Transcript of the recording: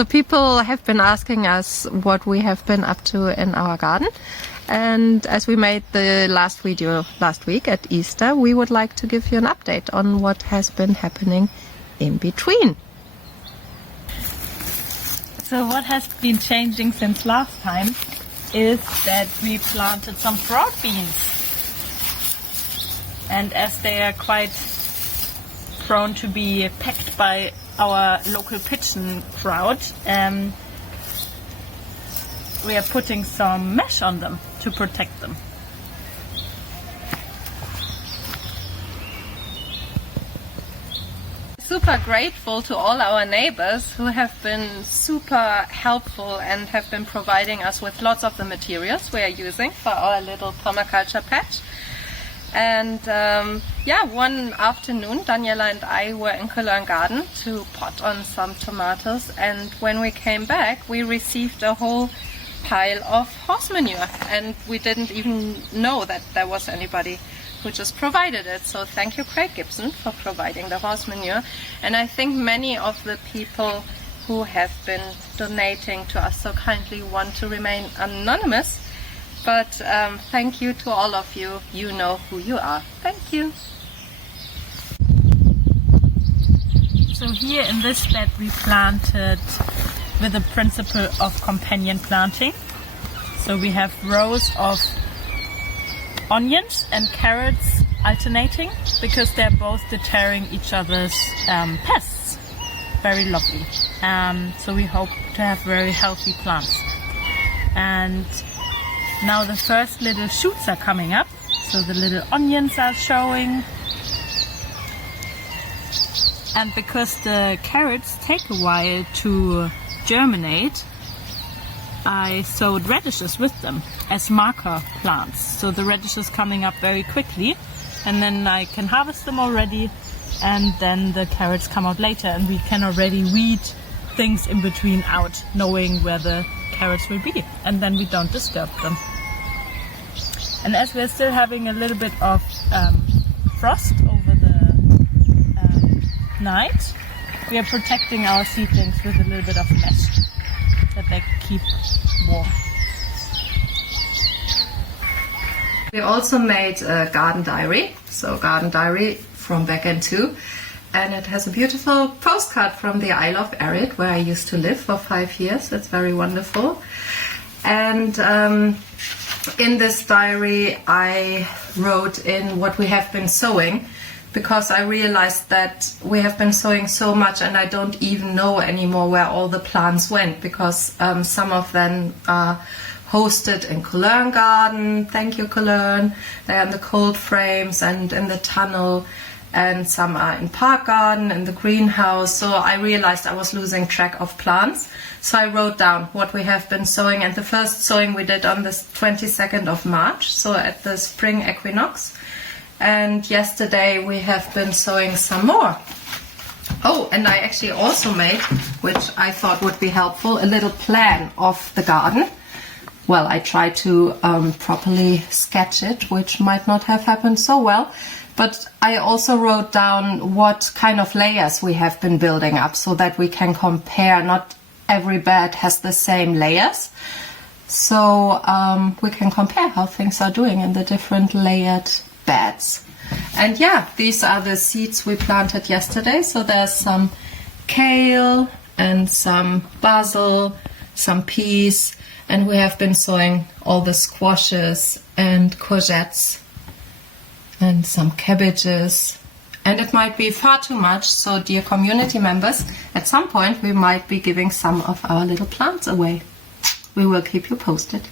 So people have been asking us what we have been up to in our garden. And as we made the last video last week at Easter, we would like to give you an update on what has been happening in between. So what has been changing since last time is that we planted some broad beans. And as they are quite prone to be pecked by our local pigeon crowd, we are putting some mesh on them to protect them. Super grateful to all our neighbors who have been super helpful and have been providing us with lots of the materials we are using for our little permaculture patch. And one afternoon Daniela and I were in Cologne Garden to pot on some tomatoes, and when we came back we received a whole pile of horse manure, and we didn't even know that there was anybody who just provided it. So thank you, Craig Gibson, for providing the horse manure. And I think many of the people who have been donating to us so kindly want to remain anonymous, but thank you to all of you. You know who you are. Thank you. So here in this bed we planted with the principle of companion planting. So we have rows of onions and carrots alternating because they're both deterring each other's pests. Very lovely. So we hope to have very healthy plants. And now the first little shoots are coming up. So the little onions are showing. And because the carrots take a while to germinate, I sowed radishes with them as marker plants. So the radishes coming up very quickly, and then I can harvest them already, and then the carrots come out later, and we can already weed things in between out, knowing where the carrots will be, and then we don't disturb them. And as we're still having a little bit of frost over the night, we are protecting our seedlings with a little bit of mesh that they keep warm. We also made a garden diary, so garden diary from back in 2, and it has a beautiful postcard from the Isle of Arid, where I used to live for 5 years. It's very wonderful. And in this diary I wrote in what we have been sowing, because I realized that we have been sowing so much and I don't even know anymore where all the plants went, because some of them are hosted in Cologne Garden. Thank you, Cologne. They're in the cold frames and in the tunnel, and some are in Park Garden, in the greenhouse. So I realized I was losing track of plants. So I wrote down what we have been sowing, and the first sowing we did on the 22nd of March, so at the spring equinox. And yesterday we have been sowing some more. Oh, and I actually also made, which I thought would be helpful, a little plan of the garden. Well, I tried to properly sketch it, which might not have happened so well. But I also wrote down what kind of layers we have been building up, so that we can compare. Not every bed has the same layers. So we can compare how things are doing in the different layered beds. And yeah, these are the seeds we planted yesterday. So there's some kale and some basil, some peas, and we have been sowing all the squashes and courgettes and some cabbages. And it might be far too much, so dear community members, at some point we might be giving some of our little plants away. We will keep you posted.